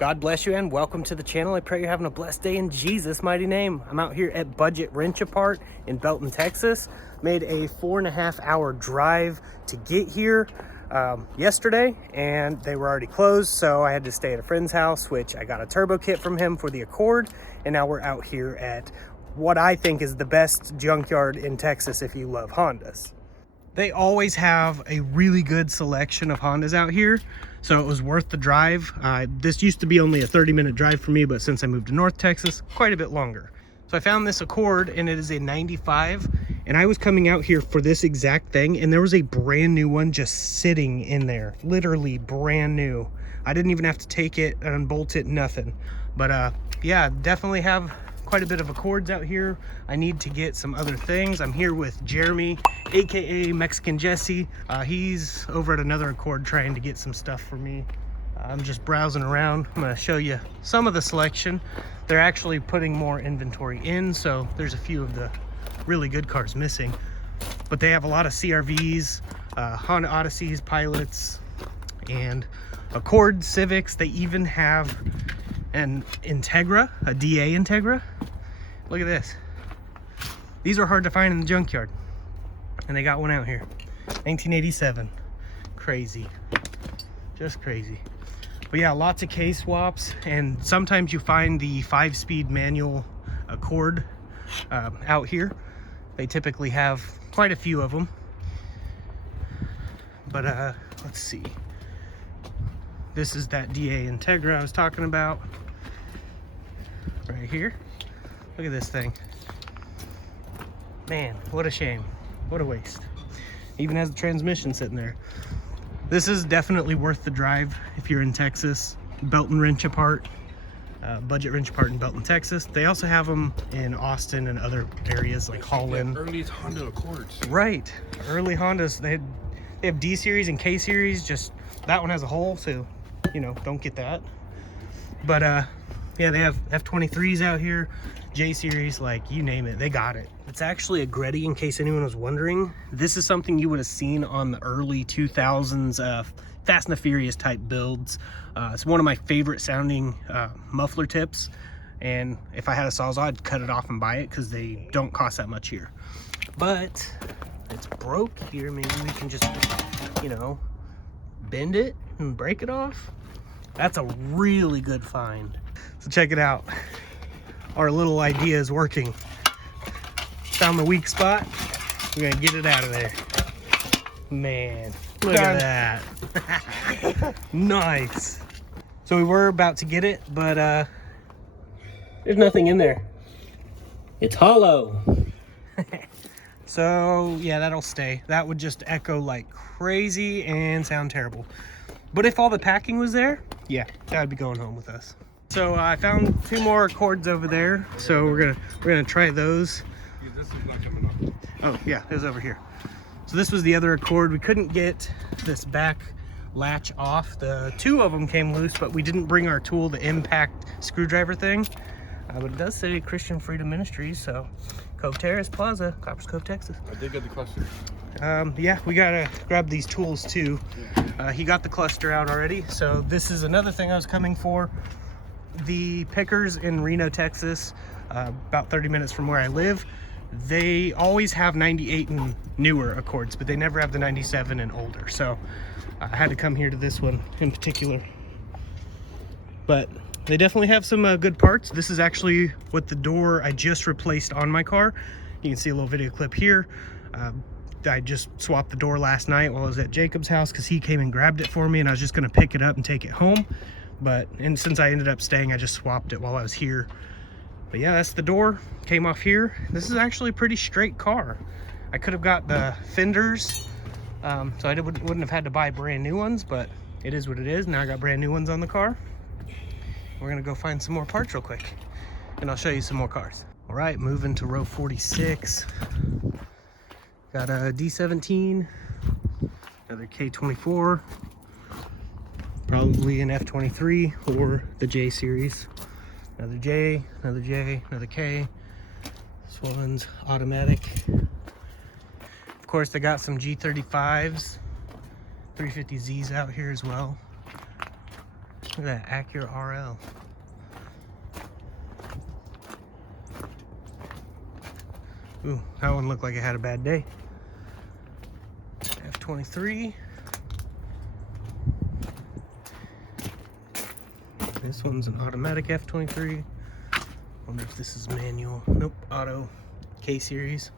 God bless you and welcome to the channel. I pray you're having a blessed day in Jesus' mighty name. I'm out here at Budget Wrench Apart in Belton, Texas. Made a 4.5 hour drive to get here yesterday, and they were already closed, so I had to stay at a friend's house, which I got a turbo kit from him for the Accord, and now we're out here at what I think is the best junkyard in Texas if you love Hondas. They always have a really good selection of Hondas out here, so it was worth the drive. This used to be only a 30-minute drive for me, but since I moved to North Texas, quite a bit longer. So I found this Accord, and it is a 95, and I was coming out here for this exact thing, and there was a brand new one just sitting in there, literally brand new. I didn't even have to take it and unbolt it, nothing. But yeah, definitely have quite a bit of Accords out here. I need to get some other things. I'm here with Jeremy, aka Mexican Jesse. He's over at another Accord trying to get some stuff for me. I'm just browsing around. I'm going to show you some of the selection. They're actually putting more inventory in, so there's a few of the really good cars missing, but they have a lot of CRVs, Honda Odysseys, Pilots, and Accord Civics. They even have an Integra, a DA Integra. Look at this. These are hard to find in the junkyard, and they got one out here. 1987. Crazy. Just crazy. But yeah, lots of case swaps, and sometimes you find the 5-speed manual Accord out here. They typically have quite a few of them. But let's see. This is that DA Integra I was talking about. Right here. Look at this thing. Man, what a shame. What a waste. Even has the transmission sitting there. This is definitely worth the drive if you're in Texas. Belton Wrench Apart. Budget Wrench Apart in Belton, Texas. They also have them in Austin and other areas like Holland. Yeah, early Honda Accords. Right. Early Hondas. They have D series and K series. Just that one has a hole, so you know, don't get that. But yeah, they have F23s out here, J series, like you name it, they got it. It's actually a Greddy, in case anyone was wondering. This is something you would have seen on the early 2000s Fast and the Furious type builds. It's one of my favorite sounding muffler tips, and if I had a Sawzall, I'd cut it off and buy it because they don't cost that much here. But it's broke here. Maybe we can just, you know, bend it and break it off. That's a really good find. So check it out. Our little idea is working. Found the weak spot. We're gonna get it out of there. Man, look at that. Nice. So we were about to get it, but there's nothing in there. It's hollow. So yeah, that'll stay. That would just echo like crazy and sound terrible. But if all the packing was there, yeah, that would be going home with us. So I found 2 more Accords over there, so we're gonna try those. Yeah, this is not coming up. Oh yeah, it was over here. So this was the other Accord. We couldn't get this back latch off. The 2 of them came loose, but we didn't bring our tool, the impact screwdriver thing. But it does say Christian Freedom Ministries, so Cove Terrace Plaza, Coppers Cove, Texas. I did get the cluster. Yeah, we gotta grab these tools too. He got the cluster out already, so this is another thing I was coming for. The pickers in Reno, Texas, about 30 minutes from where I live, they always have 98 and newer Accords, but they never have the 97 and older, so I had to come here to this one in particular. But they definitely have some good parts. This is actually what the door I just replaced on my car. You can see a little video clip here. I just swapped the door last night while I was at Jacob's house because he came and grabbed it for me, and I was just going to pick it up and take it home. And since I ended up staying, I just swapped it while I was here. But yeah, that's the door. Came off here. This is actually a pretty straight car. I could have got the fenders, so I wouldn't have had to buy brand new ones, but it is what it is. Now I got brand new ones on the car. We're gonna go find some more parts real quick, and I'll show you some more cars. All right, moving to row 46. Got a D17, another K24, probably an F23 or the J series. Another J, another J, another K. This one's automatic. Of course, they got some G35s, 350Zs out here as well. Look at that Acura RL. Ooh, that one looked like it had a bad day. F23. This one's an automatic F23. Wonder if this is manual. Nope, auto K-Series.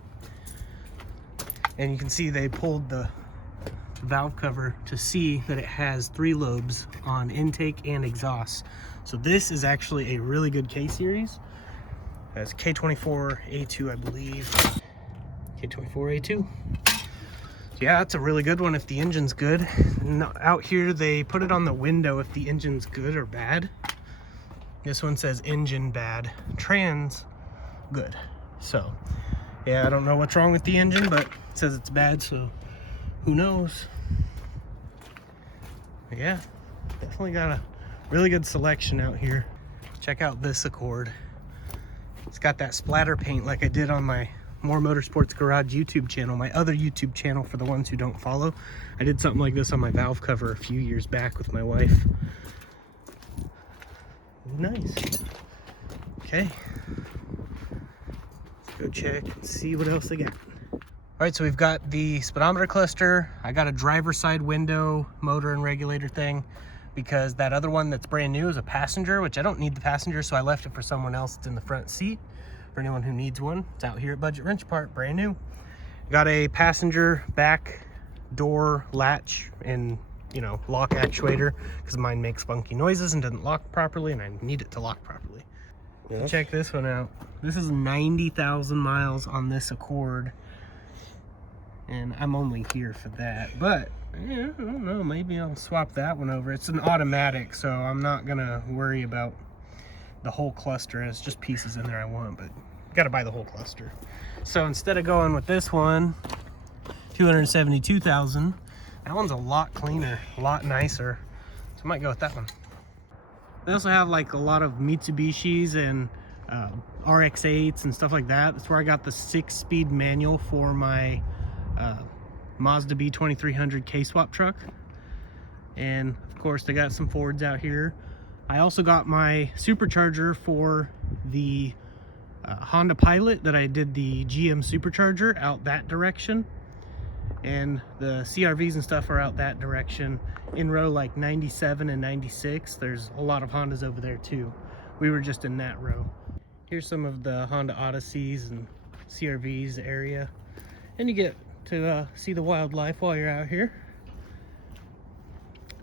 And you can see they pulled the valve cover to see that it has 3 lobes on intake and exhaust. So this is actually a really good K-Series. That's K24A2, I believe. K24A2. Yeah, that's a really good one if the engine's good. And out here, they put it on the window if the engine's good or bad. This one says engine bad, trans good. So, yeah, I don't know what's wrong with the engine, but it says it's bad, so who knows? But yeah, definitely got a really good selection out here. Check out this Accord. It's got that splatter paint like I did on my More Motorsports Garage YouTube channel, my other YouTube channel for the ones who don't follow. I did something like this on my valve cover a few years back with my wife. Nice. Okay. Let's go check and see what else they got. All right, so we've got the speedometer cluster. I got a driver side window motor and regulator thing because that other one that's brand new is a passenger, which I don't need the passenger, so I left it for someone else that's in the front seat. For anyone who needs one, it's out here at Budget Wrench Apart, brand new. Got a passenger back door latch and, you know, lock actuator because mine makes funky noises and doesn't lock properly, and I need it to lock properly. Yes. So check this one out. This is 90,000 miles on this Accord, and I'm only here for that. But yeah, I don't know, maybe I'll swap that one over. It's an automatic, so I'm not gonna worry about the whole cluster. It's just pieces in there I want, but gotta buy the whole cluster. So instead of going with this one, 272,000, that one's a lot cleaner, a lot nicer. So I might go with that one. They also have like a lot of Mitsubishis and RX-8s and stuff like that. That's where I got the 6-speed manual for my Mazda B2300 K-Swap truck. And of course they got some Fords out here. I also got my supercharger for the Honda Pilot that I did the GM supercharger out that direction. And the CRVs and stuff are out that direction. In row like 97 and 96, there's a lot of Hondas over there too. We were just in that row. Here's some of the Honda Odysseys and CRVs area. And you get to see the wildlife while you're out here.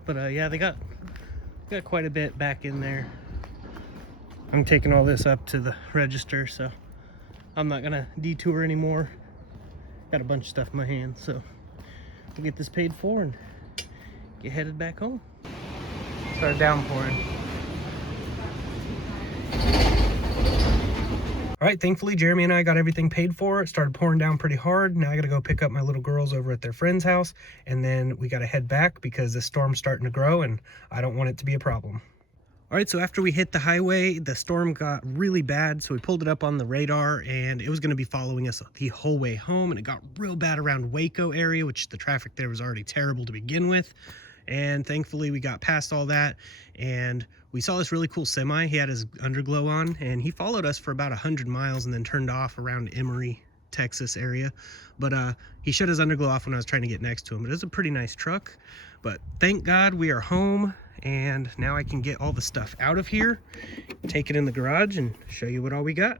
But yeah, they got quite a bit back in there. I'm taking all this up to the register, so I'm not gonna detour anymore. Got a bunch of stuff in my hand, so we'll get this paid for and get headed back home. Started downpouring. All right, thankfully Jeremy and I got everything paid for. It started pouring down pretty hard. Now I gotta go pick up my little girls over at their friend's house, and then we gotta head back because the storm's starting to grow and I don't want it to be a problem. All right, so after we hit the highway, the storm got really bad, so we pulled it up on the radar, and it was gonna be following us the whole way home, and it got real bad around Waco area, which the traffic there was already terrible to begin with. And thankfully we got past all that, and we saw this really cool semi. He had his underglow on, and he followed us for about 100 miles and then turned off around Emory, Texas area. But he shut his underglow off when I was trying to get next to him. But it's a pretty nice truck. But thank God we are home, and now I can get all the stuff out of here, take it in the garage, and show you what all we got.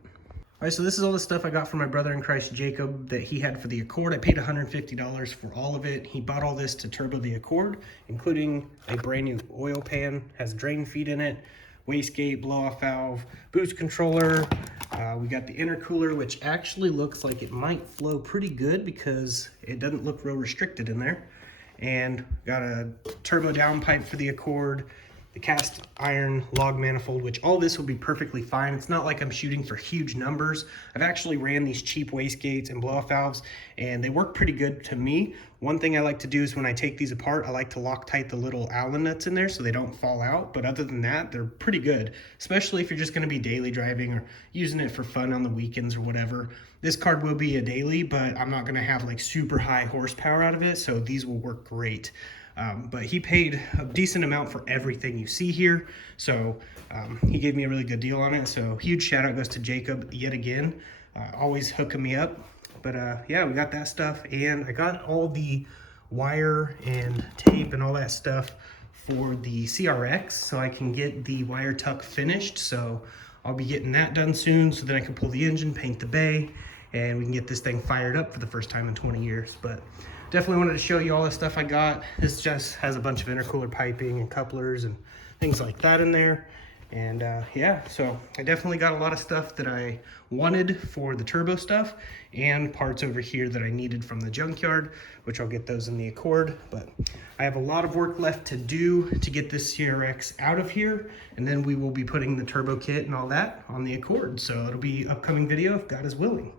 All right, so this is all the stuff I got from my brother in Christ, Jacob, that he had for the Accord. I paid $150 for all of it. He bought all this to turbo the Accord, including a brand new oil pan, has drain feed in it, wastegate, blow-off valve, boost controller. We got the intercooler, which actually looks like it might flow pretty good because it doesn't look real restricted in there. And got a turbo downpipe for the Accord, the cast iron log manifold, which all this will be perfectly fine. It's not like I'm shooting for huge numbers. I've actually ran these cheap wastegates and blow-off valves, and they work pretty good to me. One thing I like to do is when I take these apart, I like to Loctite the little Allen nuts in there so they don't fall out. But other than that, they're pretty good, especially if you're just gonna be daily driving or using it for fun on the weekends or whatever. This card will be a daily, but I'm not gonna have like super high horsepower out of it, so these will work great. But he paid a decent amount for everything you see here. So he gave me a really good deal on it. So huge shout out goes to Jacob yet again, always hooking me up. But yeah, we got that stuff, and I got all the wire and tape and all that stuff for the CRX so I can get the wire tuck finished. So I'll be getting that done soon, so then I can pull the engine, paint the bay, and we can get this thing fired up for the first time in 20 years. But definitely wanted to show you all the stuff I got. This just has a bunch of intercooler piping and couplers and things like that in there. And yeah, so I definitely got a lot of stuff that I wanted for the turbo stuff, and parts over here that I needed from the junkyard, which I'll get those in the Accord. But I have a lot of work left to do to get this CRX out of here, and then we will be putting the turbo kit and all that on the Accord. So it'll be an upcoming video if God is willing.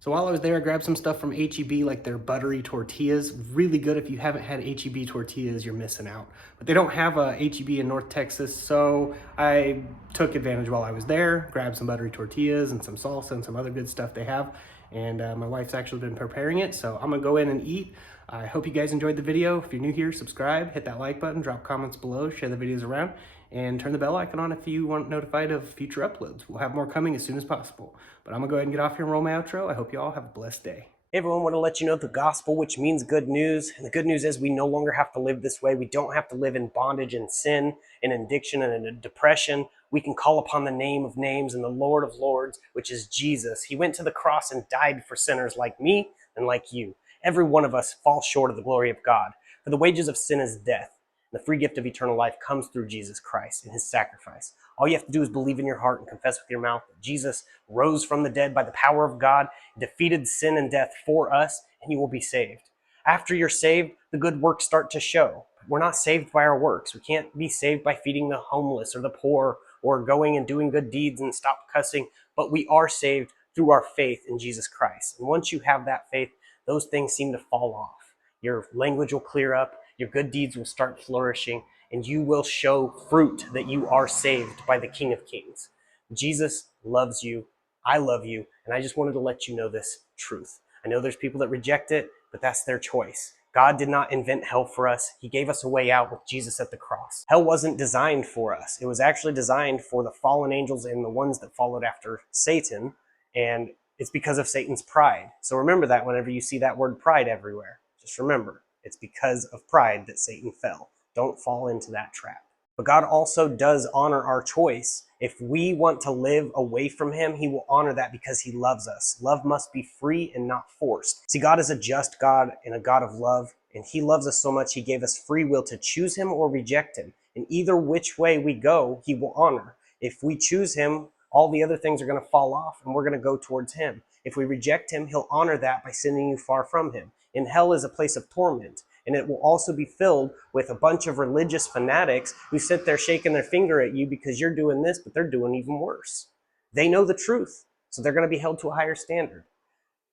So while I was there, I grabbed some stuff from H-E-B, like their buttery tortillas. Really good. If you haven't had H-E-B tortillas, you're missing out. But they don't have a H-E-B in North Texas, so I took advantage while I was there, grabbed some buttery tortillas and some salsa and some other good stuff they have. And my wife's actually been preparing it, so I'm gonna go in and eat. I hope you guys enjoyed the video. If you're new here, subscribe, hit that like button, drop comments below, share the videos around, and turn the bell icon on if you want notified of future uploads. We'll have more coming as soon as possible. But I'm gonna go ahead and get off here and roll my outro. I hope you all have a blessed day. Hey everyone, want to let you know the gospel, which means good news. And the good news is we no longer have to live this way. We don't have to live in bondage and sin and addiction and in depression. We can call upon the name of names and the Lord of lords, which is Jesus. He went to the cross and died for sinners like me and like you. Every one of us falls short of the glory of God. For the wages of sin is death. The free gift of eternal life comes through Jesus Christ and his sacrifice. All you have to do is believe in your heart and confess with your mouth that Jesus rose from the dead by the power of God, defeated sin and death for us, and you will be saved. After you're saved, the good works start to show. We're not saved by our works. We can't be saved by feeding the homeless or the poor or going and doing good deeds and stop cussing, but we are saved through our faith in Jesus Christ. And once you have that faith, those things seem to fall off. Your language will clear up, your good deeds will start flourishing, and you will show fruit that you are saved by the King of Kings. Jesus loves you, I love you, and I just wanted to let you know this truth. I know there's people that reject it, but that's their choice. God did not invent hell for us. He gave us a way out with Jesus at the cross. Hell wasn't designed for us. It was actually designed for the fallen angels and the ones that followed after Satan, and it's because of Satan's pride. So remember that whenever you see that word pride everywhere. Just remember, it's because of pride that Satan fell. Don't fall into that trap. But God also does honor our choice. If we want to live away from him, he will honor that because he loves us. Love must be free and not forced. See, God is a just God and a God of love, and he loves us so much he gave us free will to choose him or reject him. And either which way we go, he will honor. If we choose him, all the other things are going to fall off and we're going to go towards him. If we reject him, he'll honor that by sending you far from him. And hell is a place of torment. And it will also be filled with a bunch of religious fanatics who sit there shaking their finger at you because you're doing this, but they're doing even worse. They know the truth, so they're going to be held to a higher standard.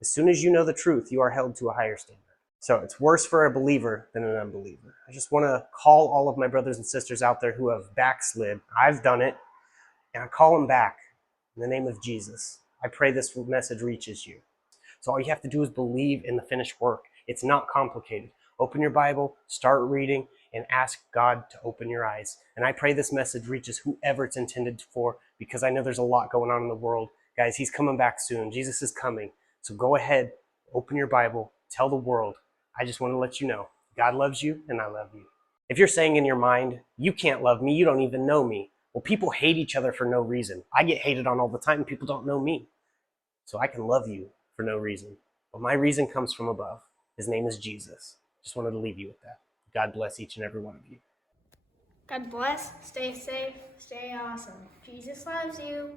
As soon as you know the truth, you are held to a higher standard. So it's worse for a believer than an unbeliever. I just want to call all of my brothers and sisters out there who have backslid. I've done it, and I call them back in the name of Jesus. I pray this message reaches you. So all you have to do is believe in the finished work. It's not complicated. Open your Bible, start reading, and ask God to open your eyes. And I pray this message reaches whoever it's intended for, because I know there's a lot going on in the world. Guys, he's coming back soon. Jesus is coming. So go ahead, open your Bible, tell the world. I just want to let you know, God loves you and I love you. If you're saying in your mind, you can't love me, you don't even know me. Well, people hate each other for no reason. I get hated on all the time and people don't know me. So I can love you for no reason. But my reason comes from above. His name is Jesus. Just wanted to leave you with that. God bless each and every one of you. God bless. Stay safe. Stay awesome. Jesus loves you.